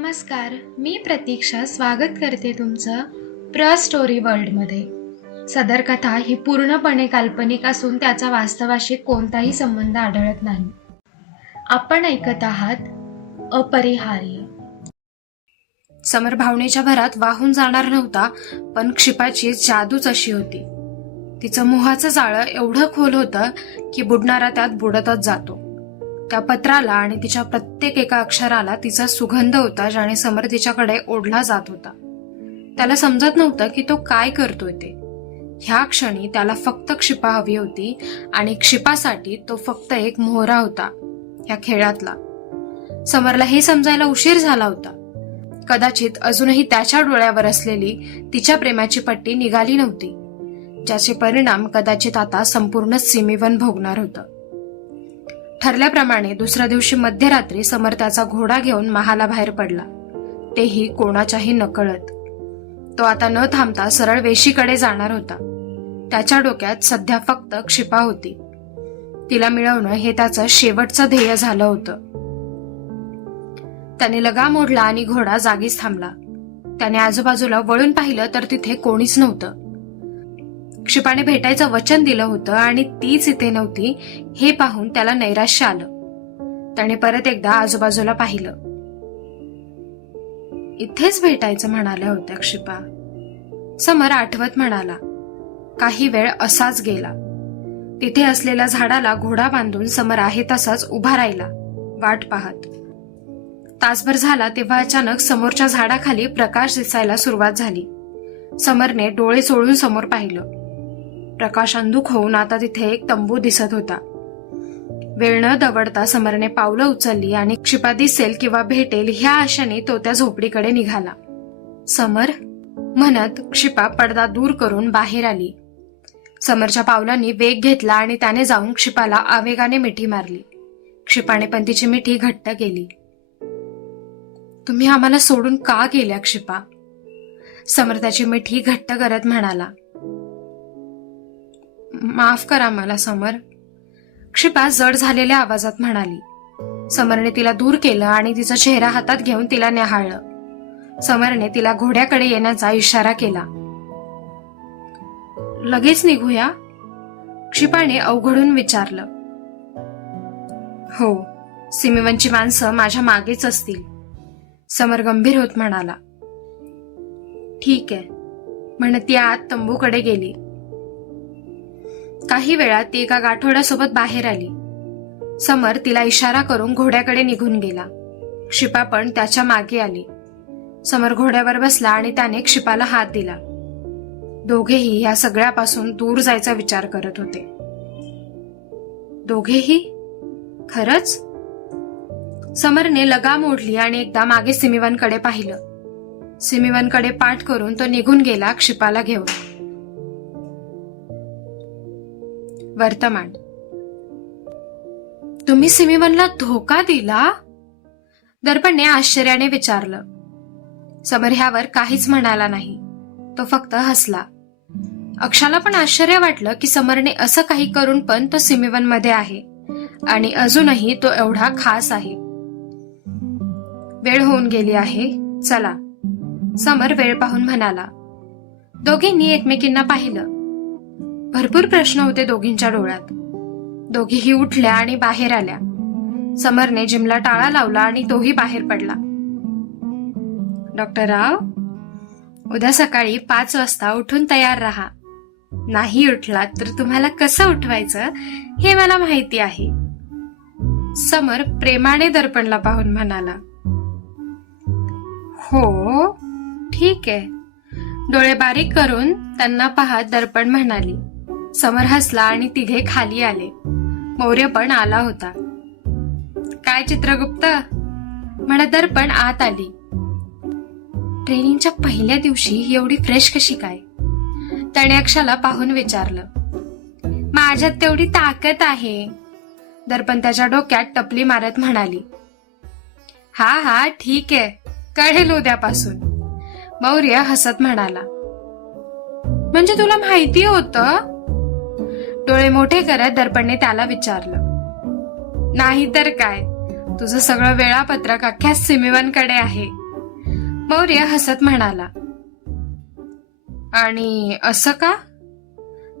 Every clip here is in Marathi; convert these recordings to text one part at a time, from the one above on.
नमस्कार मी प्रतीक्षा स्वागत करते तुमचं प्र स्टोरी वर्ल्डमध्ये. सदर कथा ही पूर्णपणे काल्पनिक असून त्याचा वास्तवाशी कोणताही संबंध आढळत नाही. आपण ऐकत आहात अपरिहार्य. समर भावनेच्या भरात वाहून जाणार नव्हता पण क्षिपाची जादूच अशी होती. तिचं मोहाचं जाळं एवढं खोल होतं की बुडणारा त्यात बुडतच जातो. त्या पत्राला आणि तिच्या प्रत्येक एका अक्षराला तिचा सुगंध होता ज्याने समर तिच्याकडे ओढला जात होता. त्याला समजत नव्हतं की तो काय करतोय ते. ह्या क्षणी त्याला फक्त क्षिपा हवी होती आणि क्षिपासाठी तो फक्त एक मोहरा होता ह्या खेळातला. समरला हे समजायला उशीर झाला होता. कदाचित अजूनही त्याच्या डोळ्यावर असलेली तिच्या प्रेमाची पट्टी निघाली नव्हती ज्याचे परिणाम कदाचित आता संपूर्ण सीमेवन भोगणार होतं. ठरल्याप्रमाणे दुसऱ्या दिवशी मध्यरात्री समर्थाचा घोडा घेऊन महाला बाहेर पडला. तेही कोणाच्याही नकळत. तो आता न थांबता सरळ वेशीकडे जाणार होता. त्याच्या डोक्यात सध्या फक्त क्षिपा होती. तिला मिळवणं हे त्याचं शेवटचं ध्येय झालं होतं. त्याने लगाम ओढला आणि घोडा जागीच थांबला. त्याने आजूबाजूला वळून पाहिलं तर तिथे कोणीच नव्हतं. क्षिपाने भेटायचं वचन दिलं होतं आणि तीच इथे नव्हती हे पाहून त्याला नैराश्य आलं. त्याने परत एकदा आजूबाजूला पाहिलं. इथेच भेटायचं म्हणाल्या होत्या क्षिपा. समर आठवत म्हणाला काही वेळ असाच गेला. तिथे असलेल्या झाडाला घोडा बांधून समर आहे तसाच उभा राहिला वाट पाहत. तासभर झाला तेव्हा अचानक समोरच्या झाडाखाली प्रकाश दिसायला सुरुवात झाली. समरने डोळे चोळून समोर पाहिलं. प्रकाश होऊन आता तिथे एक तंबू दिसत होता. वेळ न दवडता समरने पावलं उचलली आणि क्षिपा दिसेल किंवा भेटेल ह्या आशाने तो त्या झोपडीकडे निघाला. समर म्हणत क्षिपा पडदा दूर करून बाहेर आली. समरच्या पावलांनी वेग घेतला आणि त्याने जाऊन क्षिपाला आवेगाने मिठी मारली. क्षिपाने पण तिची मिठी घट्ट केली. तुम्ही आम्हाला सोडून का गेल्या क्षिपा? समर त्याची मिठी घट्ट करत म्हणाला. माफ करा मला समर. क्षिपा जड झालेल्या आवाजात म्हणाली. समरने तिला दूर केलं आणि तिचा चेहरा हातात घेऊन तिला न्याहाळलं. समरने तिला घोड्याकडे येण्याचा इशारा केला. लगेच निघूया? क्षिपाने अवघडून विचारलं. हो सिमिवनची माणसं माझ्या मागेच असतील. समर गंभीर होत म्हणाला. ठीक आहे म्हणत ती आत तंबूकडे गेली. काही वेळात ती एका गाठोड्यासोबत बाहेर आली. समर तिला इशारा करून घोड्याकडे निघून गेला. क्षिपा पण त्याच्यामागे आली. समर घोड्यावर बसला आणि त्याने क्षिपाला हात दिला. दोघेही ह्या सगळ्यापासून दूर जायचा विचार करत होते. दोघेही? खरच? समरने लगाम ओढली आणि एकदा मागे सिमिवनकडे पाहिलं. सिमिवनकडे पाठ करून तो निघून गेला क्षिपाला घेऊन. वर्तमान. तुम्ही सिमीवनला धोका दिला? दर्पणने आश्चर्याने विचारलं. समर ह्यावर काहीच म्हणाला नाही. तो फक्त हसला. अक्षाला पण आश्चर्य वाटलं की समरने असं काही करून पण तो सिमीवनमध्ये आहे. आणि अजूनही तो एवढा खास आहे. वेळ होऊन गेली आहे. चला. समर वेळ पाहून म्हणाला. दोघींनी एकमेकींना पाहिलं. भरपूर प्रश्न होते दोघींच्या डोळ्यात. दोघीही उठल्या आणि बाहेर आल्या. समरने जिमला टाळा लावला आणि तोही बाहेर पडला. डॉक्टर राव उद्या सकाळी पाच वाजता उठून तयार राहा. नाही उठलात तर तुम्हाला कसं उठवायचं हे मला माहिती आहे. समर प्रेमाने दर्पणला पाहून म्हणाला. हो ठीक आहे. डोळे बारीक करून त्यांना पाहत दर्पण म्हणाली. समर हसला आणि तिघे खाली आले. मौर्य पण आला होता. काय चित्रगुप्त? म्हणत दर्पण आत आली. ट्रेनिंगच्या पहिल्या दिवशी एवढी फ्रेश कशी काय? त्याने अक्षाला पाहून विचारलं. माझ्यात तेवढी ताकद आहे. दर्पण त्याच्या डोक्यात टपली मारत म्हणाली. हा हा ठीक आहे. कळेल उद्यापासून. मौर्य हसत म्हणाला. म्हणजे तुला माहिती होतं? डोळे मोठे करत दर्पणने त्याला विचारलं. नाही तर काय? तुझं सगळं वेळापत्रक अख्ख्या सिमिवनकडे आहे. मौर्य हसत म्हणाला. आणि असं का?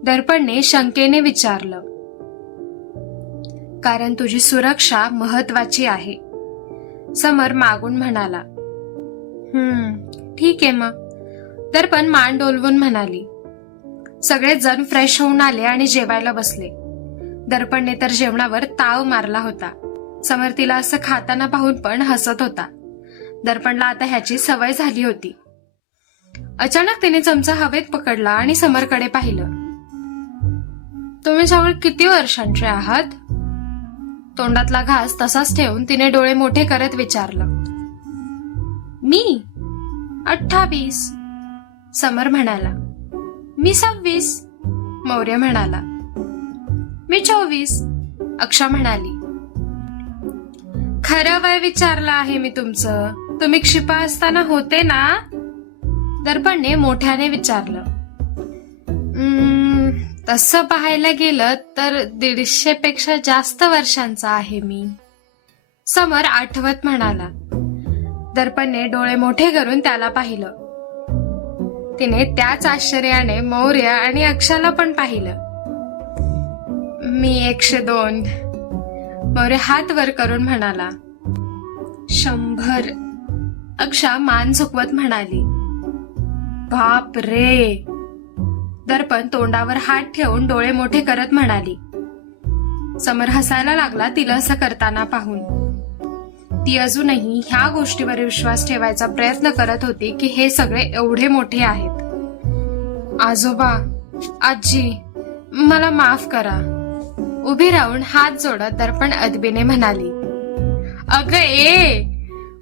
दर्पणने शंकेने विचारलं. कारण तुझी सुरक्षा महत्वाची आहे. समर मागून म्हणाला. हम्म ठीक आहे मग. दर्पण मान डोलवून म्हणाली. सगळेच जण फ्रेश होऊन आले आणि जेवायला बसले. दर्पणने तर जेवणावर ताव मारला होता. समर तिला असं खाताना पाहून पण हसत होता. दर्पणला आता ह्याची सवय झाली होती. अचानक तिने चमचा हवेत पकडला आणि समरकडे पाहिलं. तुम्ही जवळ किती वर्षांचे आहात? तोंडातला घास तसाच ठेवून तिने डोळे मोठे करत विचारलं. मी अठ्ठावीस समर म्हणाला. मी सव्वीस मौर्य म्हणाला. मी चोवीस अक्षा म्हणाली. खरं वय विचारलं आहे मी तुमचं. तुम्ही क्षिपा असताना होते ना? दर्पणने मोठ्याने विचारलं. तसं पाहायला गेलं तर दीडशे पेक्षा जास्त वर्षांचा आहे मी. समर आठवत म्हणाला. दर्पणने डोळे मोठे करून त्याला पाहिलं. तिने त्याच आश्चर्याने मौर्य आणि अक्षाला पण पाहिलं. मी एकशे दोन. मौर्य हात वर करून म्हणाला. शंभर. अक्षा मान झुकवत म्हणाली. बाप रे. दर्पण तोंडावर हात ठेवून डोळे मोठे करत म्हणाली. समर हसायला लागला तिला असं करताना पाहून. ती अजूनही ह्या गोष्टीवर विश्वास ठेवायचा प्रयत्न करत होती की हे सगळे एवढे मोठे आहेत. आजोबा आजी मला माफ करा. उभी राहून हात जोडत दर्पण अदबीने म्हणाली अग ए!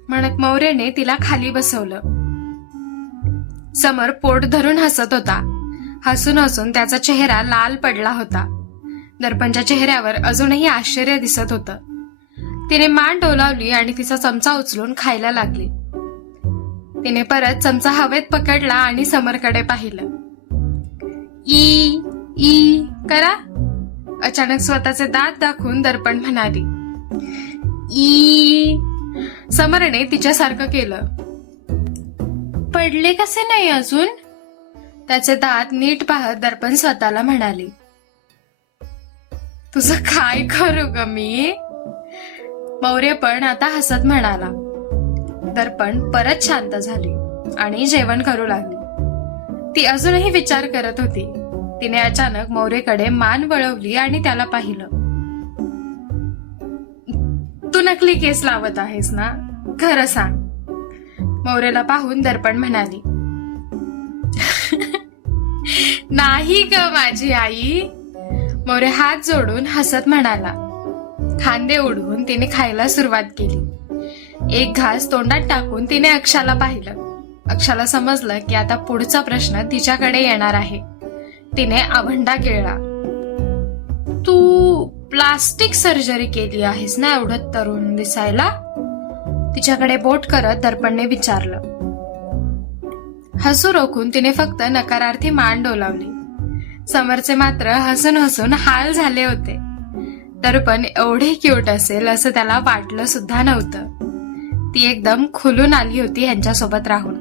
म्हणत मौर्यने तिला खाली बसवलं. समर पोट धरून हसत होता. हसून हसून त्याचा चेहरा लाल पडला होता. दर्पणच्या चेहऱ्यावर अजूनही आश्चर्य दिसत होतं. तिने मान डोलावली आणि तिचा चमचा उचलून खायला लागली. तिने परत चमचा हवेत पकडला आणि समरकडे पाहिलं. ई ई करा. अचानक स्वतःचे दात दाखवून दर्पण म्हणाली. ई समरने तिच्यासारखं केलं. पडले कसे नाही अजून? त्याचे दात नीट पाहत दर्पण स्वतःला म्हणाले. तुझं काय करू ग मी? मौर्य पण आता हसत म्हणाला. दर्पण परत शांत झाली आणि जेवण करू लागली. ती अजूनही विचार करत होती. तिने अचानक मौर्यकडे मान वळवली आणि त्याला पाहिलं. तू नकली केस लावत आहेस ना? खरं सांग. मौर्यला पाहून दर्पण म्हणाली. नाही ग माझी आई. मोरे हात जोडून हसत म्हणाला. खांदे उडवून तिने खायला सुरुवात केली. एक घास तोंडात टाकून तिने अक्षाला पाहिलं. अक्षाला समजलं की आता पुढचा प्रश्न तिच्याकडे येणार आहे. तिने आवंडा गिळला तू प्लास्टिक सर्जरी केली आहेस ना एवढं तरुण दिसायला? तिच्याकडे बोट करत दर्पणने विचारलं. हसू रोखून तिने फक्त नकारार्थी मान डोलावली. समरचे मात्र हसून हसून हाल झाले होते. दर्पण एवढे क्यूट असेल असं त्याला वाटलं सुद्धा नव्हतं. ती एकदम खुलून आली होती यांच्यासोबत राहून.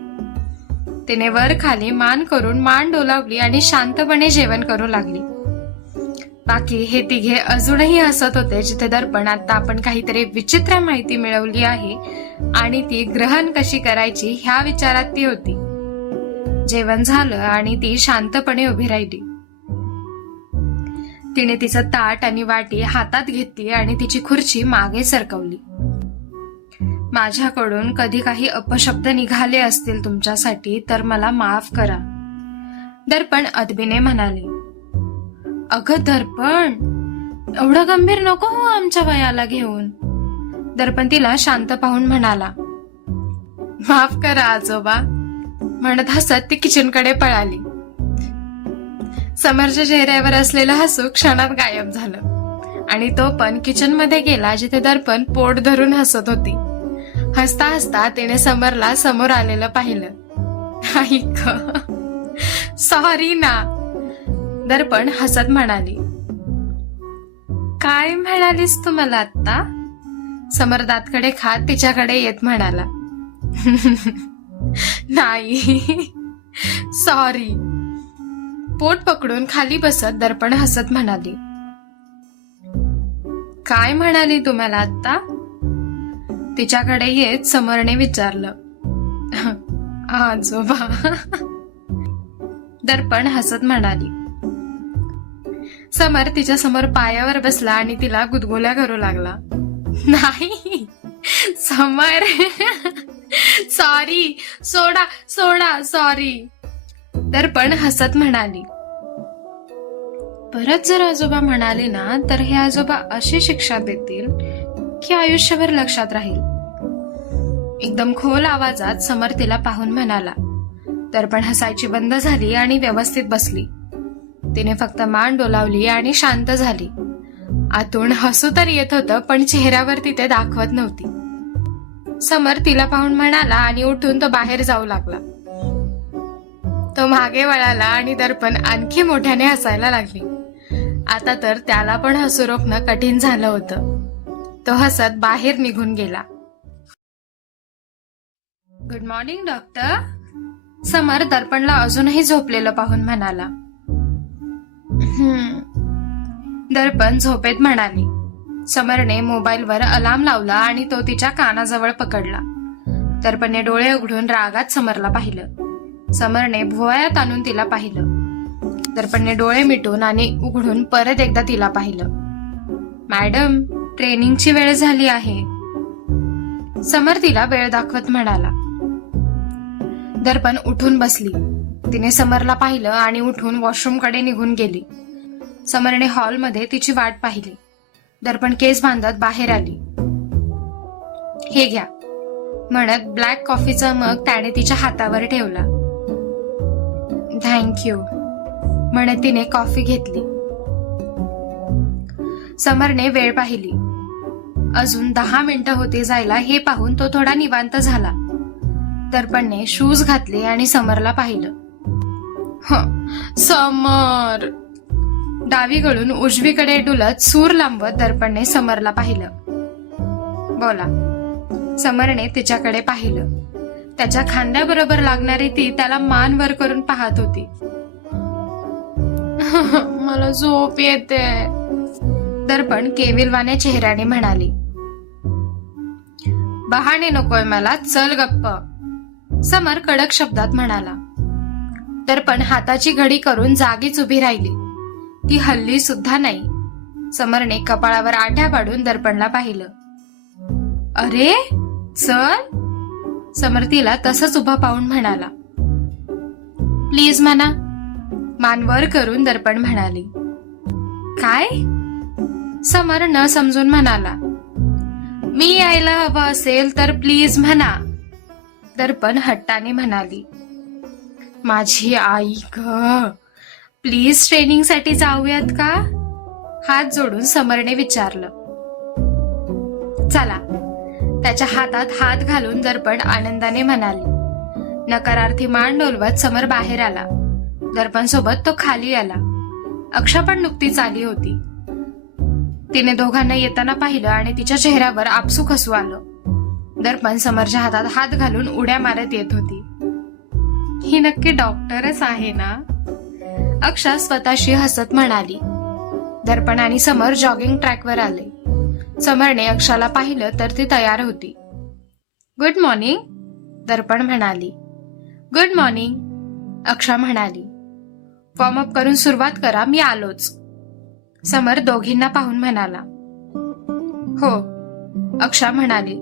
तिने वर खाली मान करून मान डोलावली आणि शांतपणे जेवण करू लागली. बाकी हे तिघे अजूनही हसत होते जिथे दर्पण आता आपण काहीतरी विचित्र माहिती मिळवली आहे आणि ती ग्रहण कशी करायची ह्या विचारात ती होती. जेवण झालं आणि ती शांतपणे उभी राहिली. तिने तिचं ताट आणि वाटी हातात घेतली आणि तिची खुर्ची मागे सरकवली. माझ्याकडून कधी काही अपशब्द निघाले असतील तुमच्यासाठी तर मला माफ करा. दर्पण अदबीने म्हणाले अगं दर्पण एवढं गंभीर नको हो आमच्या वयाला घेऊन. दर्पण तिला शांत पाहून म्हणाला माफ करा आजोबा म्हणत हसत ती किचनकडे पळाली. समरच्या चेहऱ्यावर असलेलं हसू क्षणात गायब झालं. आणि तो पण किचनमध्ये गेला जिथे दर्पण पोट धरून हसत होती. हसता हसता तिने समरला समोर आलेलं पाहिलं. ऐक सॉरी ना. दर्पण हसत म्हणाली. काय म्हणालीस तू मला आत्ता? समर दातकडे खात तिच्याकडे येत म्हणाला. नाही. सॉरी पोट पकडून खाली बसत दर्पण हसत म्हणाली. काय म्हणाली तुम्हाला आत्ता? तिच्याकडे येत समरने विचारलं. आजोबा. दर्पण हसत म्हणाली. समर तिच्या समोर पायावर बसला आणि तिला गुदगुल्या करू लागला. नाही. समर. सॉरी सोडा सोडा सॉरी दर्पण हसत म्हणाली. परत जर आजोबा म्हणाले ना तर हे आजोबा अशी शिक्षा देतील की आयुष्यभर लक्षात राहील. एकदम खोल आवाजात समर तिला पाहून म्हणाला. दर्पण हसायची बंद झाली आणि व्यवस्थित बसली. तिने फक्त मान डोलावली आणि शांत झाली. आतून हसू तर येत होतं पण चेहऱ्यावर तिथे दाखवत नव्हती. समर तिला पाहून म्हणाला आणि उठून तो बाहेर जाऊ लागला. तो मागे वळाला आणि दर्पण आणखी मोठ्याने हसायला लागली. आता तर त्याला पण हसू रोखणं कठीण झालं होतं. तो हसत बाहेर निघून गेला. Good morning doctor. समर दर्पणला अजूनही झोपलेलं पाहून म्हणाला. दर्पण झोपेत म्हणाली. समरने मोबाईलवर अलार्म लावला आणि तो तिच्या कानाजवळ पकडला. दर्पणने डोळे उघडून रागात समरला पाहिलं. समरने भुवयात आणून तिला पाहिलं. दर्पणने डोळे मिटून आणि उघडून परत एकदा तिला पाहिलं. मॅडम ट्रेनिंगची वेळ झाली आहे. समर तिला वेळ दाखवत म्हणाला. दर्पण उठून बसली. तिने समरला पाहिलं आणि उठून वॉशरूमकडे निघून गेली. समरने हॉलमध्ये तिची वाट पाहिली. दर्पण केस बांधत बाहेर आली. हे घ्या. म्हणत ब्लॅक कॉफीचा मग त्याने तिच्या हातावर ठेवला. थँक्यू म्हणत तिने कॉफी घेतली. समरने वेळ पाहिली. अजून दहा मिनिटं होते जायला हे पाहून तो थोडा निवांत झाला. दर्पणने शूज घातले आणि समरला पाहिलं. समर! डावीकडून उजवीकडे डुलत सूर लांबवत दर्पणने समरला पाहिलं. बोला. समरने तिच्याकडे पाहिलं. त्याच्या खांद्याबरोबर लागणारी ती त्याला मान वर करून पाहत होती. मला झोप येते. दर्पण केविलवाने चेहऱ्याने म्हणाली बहाणे नकोय मला चल गप्प. समर कडक शब्दात म्हणाला. दर्पण हाताची घडी करून जागीच उभी राहिली. ती हल्ली सुद्धा नाही. समरने कपाळावर आठ्या पाडून दर्पणला पाहिलं. अरे चल. समर्थीला तसंच उभा पाहून म्हणाला. प्लीज म्हणा मानवर करून दर्पण म्हणाली. काय? समर न समजून म्हणाला. मी यायला हवं असेल तर प्लीज म्हणा दर्पण हट्टाने म्हणाली. माझी आई ग प्लीज ट्रेनिंगसाठी जाऊयात का? हात जोडून समरने विचारलं. चला त्याच्या हातात हात घालून दर्पण आनंदाने म्हणाले. नकारार्थी मान डोलवत समर बाहेर आला. दर्पण सोबत तो खाली आला. अक्षा पण नुकतीच आली होती. तिने दोघांना येताना पाहिलं आणि तिच्या चेहऱ्यावर आपसूक हसू आलं. दर्पण समरच्या हातात हात घालून उड्या मारत येत होती. ही नक्की डॉक्टरच आहे ना? अक्षा स्वतःशी हसत म्हणाली. दर्पण आणि समर जॉगिंग ट्रॅकवर आले. समरने अक्षाला पाहिलं तर ती तयार होती. गुड मॉर्निंग दर्पण म्हणाली. गुड मॉर्निंग अक्षा म्हणाली. वॉर्मअप करून सुरुवात करा मी आलोच. समर दोघींना पाहून म्हणाला. हो अक्षा म्हणाली.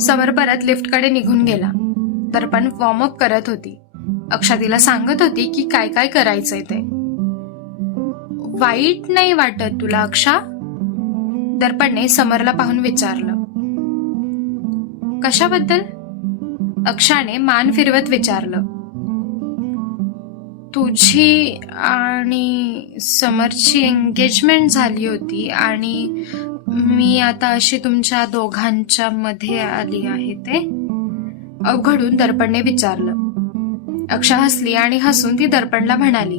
समर परत लिफ्टकडे निघून गेला. दर्पण वॉर्मअप करत होती. अक्षा तिला सांगत होती की काय काय करायचंय ते. वाईट नाही वाटत तुला अक्षा? दर्पणने समरला पाहून विचारलं. कशाबद्दल? अक्षाने मान फिरवत विचारलं. तुझी आणि समरची एंगेजमेंट झाली होती आणि मी आता अशी तुमच्या दोघांच्या मध्ये आली आहे ते? अवघडून दर्पणने विचारलं. अक्षा हसली आणि हसून ती दर्पणला म्हणाली.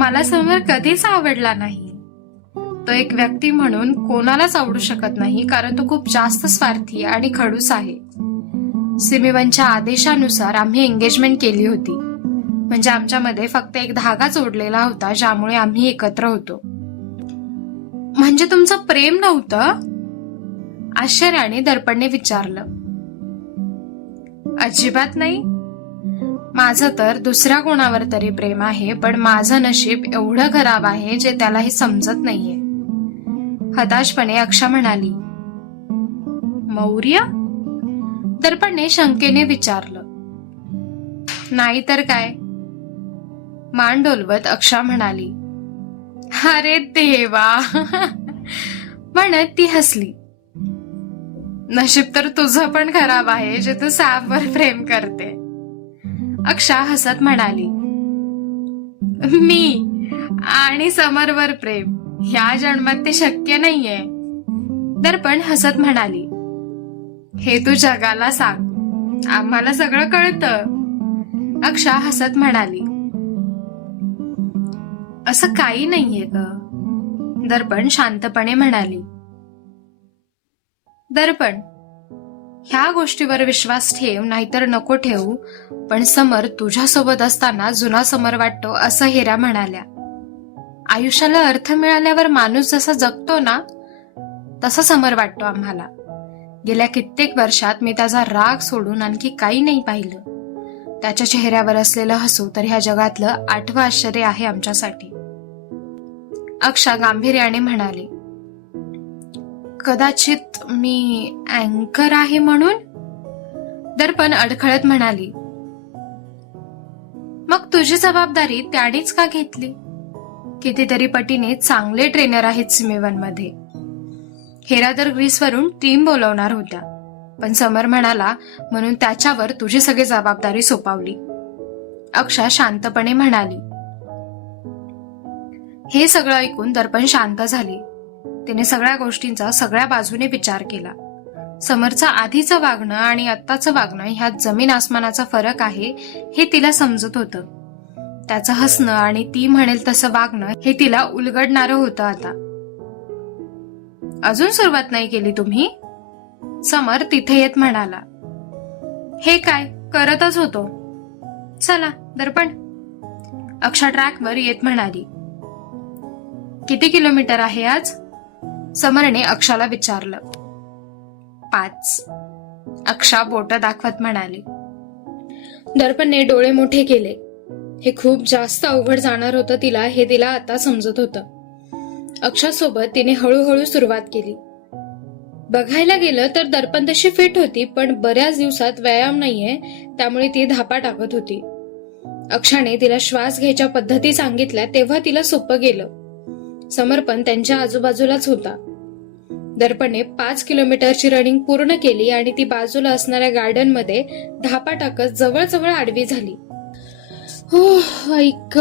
मला समर कधीच आवडला नाही. तो एक व्यक्ती म्हणून कोणालाच आवडू शकत नाही कारण तो खूप जास्त स्वार्थी आणि खडूस आहे. सिमीवनच्या आदेशानुसार आम्ही एंगेजमेंट केली होती. म्हणजे आमच्यामध्ये फक्त एक धागा जोडलेला होता ज्यामुळे आम्ही एकत्र होतो. म्हणजे तुमचं प्रेम नव्हतं? आश्चर्याने दर्पणने विचारलं. अजिबात नाही. माझं तर दुसऱ्या कोणावर तरी प्रेम आहे पण माझं नशीब एवढं खराब आहे जे त्यालाही समजत नाहीये. हताशपणे अक्षा म्हणाली मौर्य? दर्पणने शंकेने विचारलं नाही तर काय? मान डोलवत अक्षा म्हणाली अरे देवा! म्हणत ती हसली नशीब तर तुझं पण खराब आहे जे तू सॅफवर प्रेम करते. अक्षा हसत म्हणाली मी आणि समरवर प्रेम ह्या जन्मात ते शक्य नाहीये. दर्पण हसत म्हणाली हे तू जगाला सांग आम्हाला सगळं कळतं. अक्षा हसत म्हणाली असं काही नाहीये ग. दर्पण शांतपणे म्हणाली दर्पण ह्या गोष्टीवर विश्वास ठेव नाहीतर नको ठेवू. पण समर तुझ्यासोबत असताना जुना समर वाटतो असं हिरा म्हणाल्या. आयुष्याला अर्थ मिळाल्यावर माणूस जसा जगतो ना तसा समर वाटतो आम्हाला. गेल्या कित्येक वर्षात मी त्याचा राग सोडून आणखी काही नाही पाहिलं. त्याच्या चेहऱ्यावर असलेलं हसू तर ह्या जगातलं आठवं आश्चर्य आहे आमच्यासाठी. अक्षा गांभीर्याने म्हणाली कदाचित मी अँकर आहे म्हणून? दर्पण अडखळत म्हणाली. मग तुझी जबाबदारी त्यानेच का घेतली? कितीतरी पटीने चांगले ट्रेनर आहेत सिमेवनमध्ये हेरा तर ग्रीसवरून टीम बोलवणार होत्या. पण समर म्हणाला म्हणून त्याच्यावर तुझी सगळी जबाबदारी सोपावली. अक्षा शांतपणे म्हणाली. हे सगळं ऐकून दर्पण शांत झाली. तिने सगळ्या गोष्टींचा सगळ्या बाजूने विचार केला. समरचं आधीचं वागणं आणि आत्ताचं वागणं ह्यात जमीन आसमानाचा फरक आहे हे तिला समजत होतं. त्याचं हसणं आणि ती म्हणेल तसं वागणं हे तिला उलगडणारं होतं आता. अजून सुरुवात नाही केली तुम्ही? समर तिथे येत म्हणाला. हे काय करतच होतो. चला दर्पण. अक्षा ट्रॅकवर येत म्हणाली. किती किलोमीटर आहे आज? समरने अक्षाला विचारलं. पाच. अक्षा बोट दाखवत म्हणाली. दर्पणने डोळे मोठे केले. हे खूप जास्त अवघड जाणार होतं तिला हे तिला आता समजत होतं. अक्षासोबत तिने हळूहळू सुरुवात केली. बघायला गेलं तर दर्पण तशी फिट होती पण बऱ्याच दिवसात व्यायाम नाहीये त्यामुळे ती धापा टाकत होती. अक्षाने तिला श्वास घ्यायच्या पद्धती सांगितल्या तेव्हा तिला सोपं गेलं. समर्पण त्यांच्या आजूबाजूलाच होता. दर्पणे पाच किलोमीटरची रनिंग पूर्ण केली आणि ती बाजूला असणाऱ्या गार्डनमध्ये धापा टाकत जवळजवळ आडवी झाली. हो ऐक.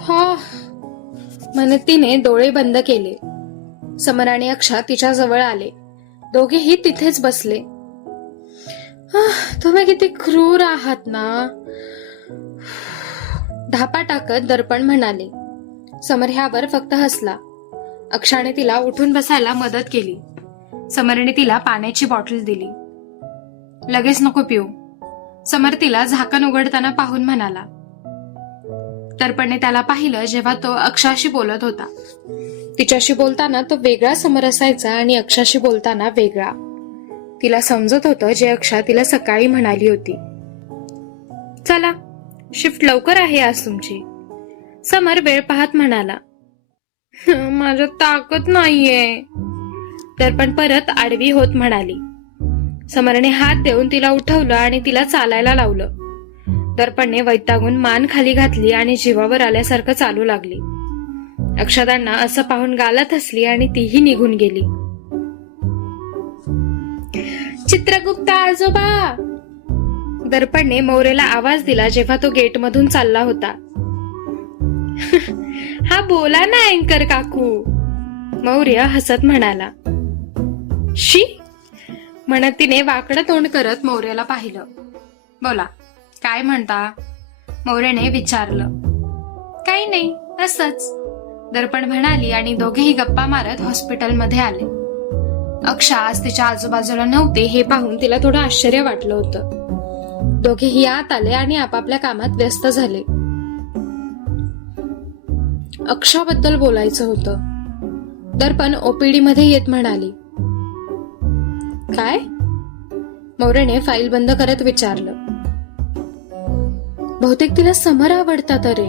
हा. म्हणत तिने डोळे बंद केले. समर आणि अक्षा तिच्या जवळ आले. दोघेही तिथेच बसले. तुम्ही किती क्रूर आहात ना? धापा टाकत दर्पण म्हणाले. समर ह्यावर फक्त हसला. अक्षाने तिला उठून बसायला मदत केली. समरने तिला पाण्याची बॉटल दिली. लगेच नको पिऊ. समर तिला झाकण उघडताना पाहून म्हणाला. दर्पणने त्याला पाहिलं जेव्हा तो अक्षाशी बोलत होता. तिच्याशी बोलताना तो वेगळा समर असायचा आणि अक्षाशी बोलताना वेगळा. तिला समजत होतं जे अक्षा तिला सकाळी म्हणाली होती. चला शिफ्ट लवकर आहे आज तुमची. समर वेळ पाहत म्हणाला माझ्या ताकद नाहीये. दर्पण परत आडवी होत म्हणाली. समरने हात देऊन तिला उठवलं आणि तिला चालायला लावलं. दर्पणने वैतागून मान खाली घातली आणि जीवावर आल्यासारखं चालू लागली. अक्षदांना असं पाहून गालत हसली आणि तीही निघून गेली. चित्रगुप्त आजोबा! दर्पणने मोरेला आवाज दिला जेव्हा तो गेटमधून चालला होता. हा बोला ना अँकर काकू. मौर्य हसत म्हणाला. शी म्हणत तिने वाकडं तोंड करत मौर्याला पाहिलं. बोला काय म्हणता? मौर्याने विचारलं. काही नाही असच. दर्पण म्हणाली आणि दोघेही गप्पा मारत हॉस्पिटलमध्ये आले. अक्षा आज तिच्या आजूबाजूला नव्हते हे पाहून तिला थोडं आश्चर्य वाटलं होतं. दोघेही आत आले आणि आपापल्या कामात व्यस्त झाले. अक्षाबद्दल बोलायचं होतं. दर्पण ओपीडी मध्ये येत म्हणाली काय? मौर्यने फाईल बंद करत विचारलं बहुतेक तिला समर आवडतात अरे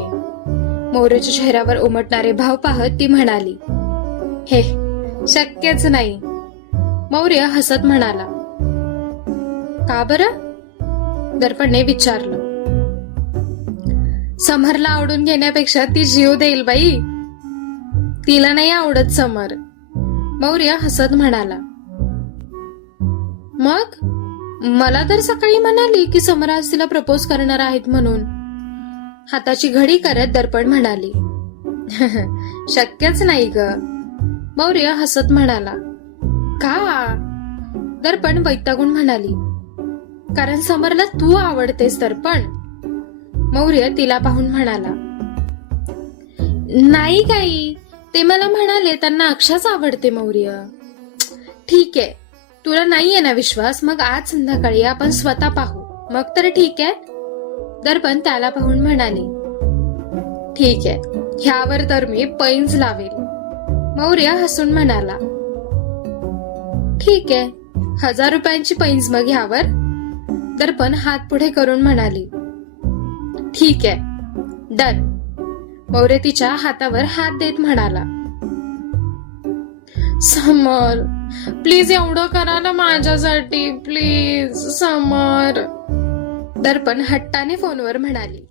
मौर्यच्या चेहऱ्यावर उमटणारे भाव पाहत ती म्हणाली हे शक्यच नाही. मौर्य हसत म्हणाला का बरं? दर्पणने विचारलं समरला आवडून घेण्यापेक्षा ती जीव देईल बाई. तिला नाही आवडत समर. मौर्य हसत म्हणाला. मग? मला तर सकाळी म्हणाली की समर आज तिला प्रपोज करणार आहेत म्हणून. हाताची घडी करत दर्पण म्हणाली. शक्यच नाही ग. मौर्य हसत म्हणाला. का? दर्पण वैतागून म्हणाली. कारण समरला तू आवडतेस दर्पण. मौर्य तिला पाहून म्हणाला नाही काही. ते मला म्हणाले त्यांना अक्षाच आवडते मौर्य. ठीक आहे. तुला नाहीये ना विश्वास? मग आज संध्याकाळी आपण स्वतः पाहू. मग तर ठीक आहे. दर्पण त्याला पाहून म्हणाली ठीक आहे. ह्यावर तर मी पैंज लावेल. मौर्य हसून म्हणाला ठीक आहे. हजार रुपयांची पैंज मग ह्यावर. दर्पण हात पुढे करून म्हणाली ठीक आहे. डन मौर्य तिच्या हातावर हात देत म्हणाला. समर प्लीज एवढं करा ना माझ्यासाठी. प्लीज समर. दर्पण हट्टाने फोनवर म्हणाली.